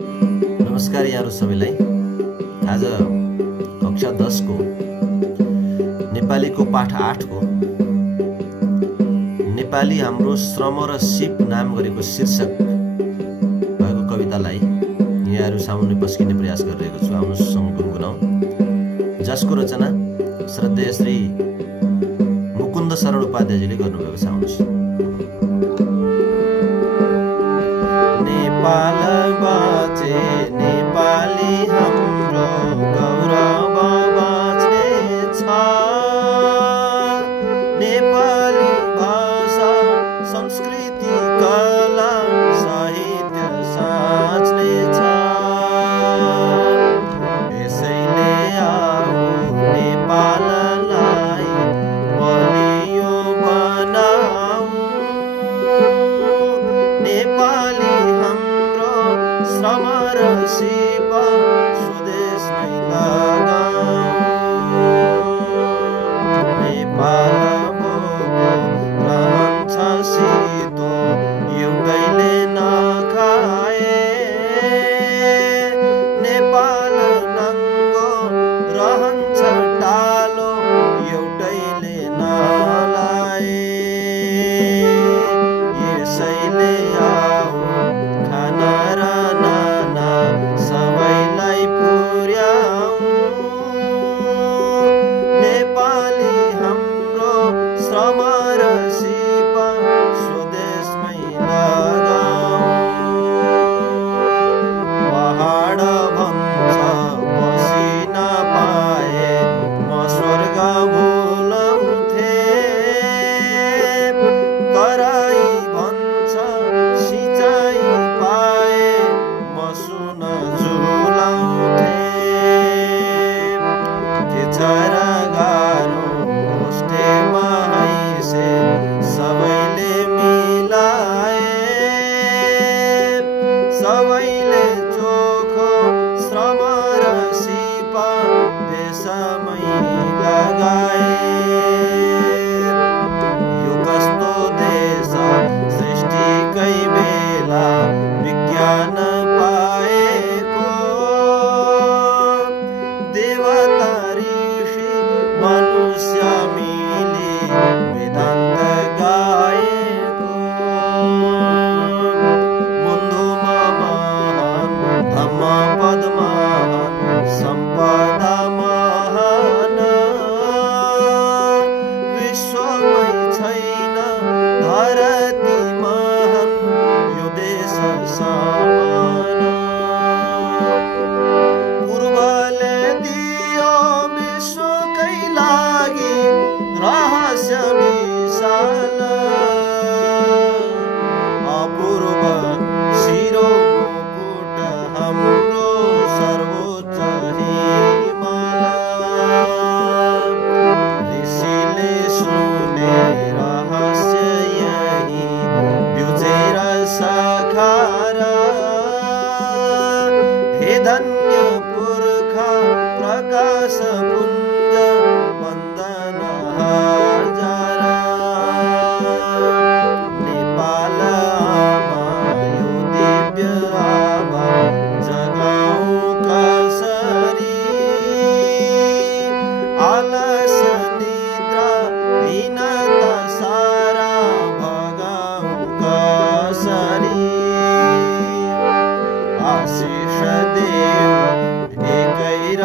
नमस्कार यहाँहरु सबैलाई। आज कक्षा 10 को नेपालीको पाठ 8 को नेपाली हाम्रो श्रम र सिप नाम गरेको शीर्षक भएको कवितालाई यहाँहरु सामुन्ने पस्किने प्रयास गरिरहेको छु। आउनुहोस् सँग गुनगुनाउँ। जसको रचना श्रद्धेय श्री मुकुन्द शरण उपाध्यायजीले गर्नुभएको छ। आउनुहोस्। नेपाल बाँचे नेपाली हाम्रो गौरव बाँच्ने छ। नेपाली भाषा संस्कृति कला साहित्य साँच्ने छ। यसैले आऊ नेपाललाई बलियो बनाऊ। नेपाली श्रम र सिप स्वदेशमै लगाऊ। नेपाल बोको रहन्छ सितो एउटैले नखाए। नेपाल नङ्गो रहन्छ टालो एउटैले नलाए। यसैले आऊ खाना र नाना सबैलाई पुर्याऊ। नेपाली हाम्रो श्रम र सिप स्वदेशमै लगाऊ। पहाड भन्छ बसिन पाए म स्वर्ग भुलाउँथे। तराई भन्छ सिँचाइ पाए म सुन झुलाउँथे। के छ गाह्रो होस्टेमा हैसे सबैले मिलाए। सबैले चोखो श्रम र सिप देशमै लगाए। यो कस्तो देश सृष्टिकै बेला विज्ञान पाएको। देवता ऋषि मनुष्य मिली वेदान्त गाएको। मुन्दुमा महान धम्मपद महान सम्पदा महान। विश्वमै छैन धरती महान यो देश समान। पूर्वले दियो विश्वकै लागि रहस्य विशाल। अपूर्व शिरो मुकुट हाम्रो सर्वोच्च हिमाल। ऋषिले सुने रहस्य यही ब्युजेर सखार। हे धन्य पुर्खा प्रकाश पुञ्ज वन्दन हजार। नेपाल आमा यो दिव्य आमा जगाऊ कसरी। आलस्य निद्रा हीनता सारा भगाऊ कसरी। आशिष देव एकै र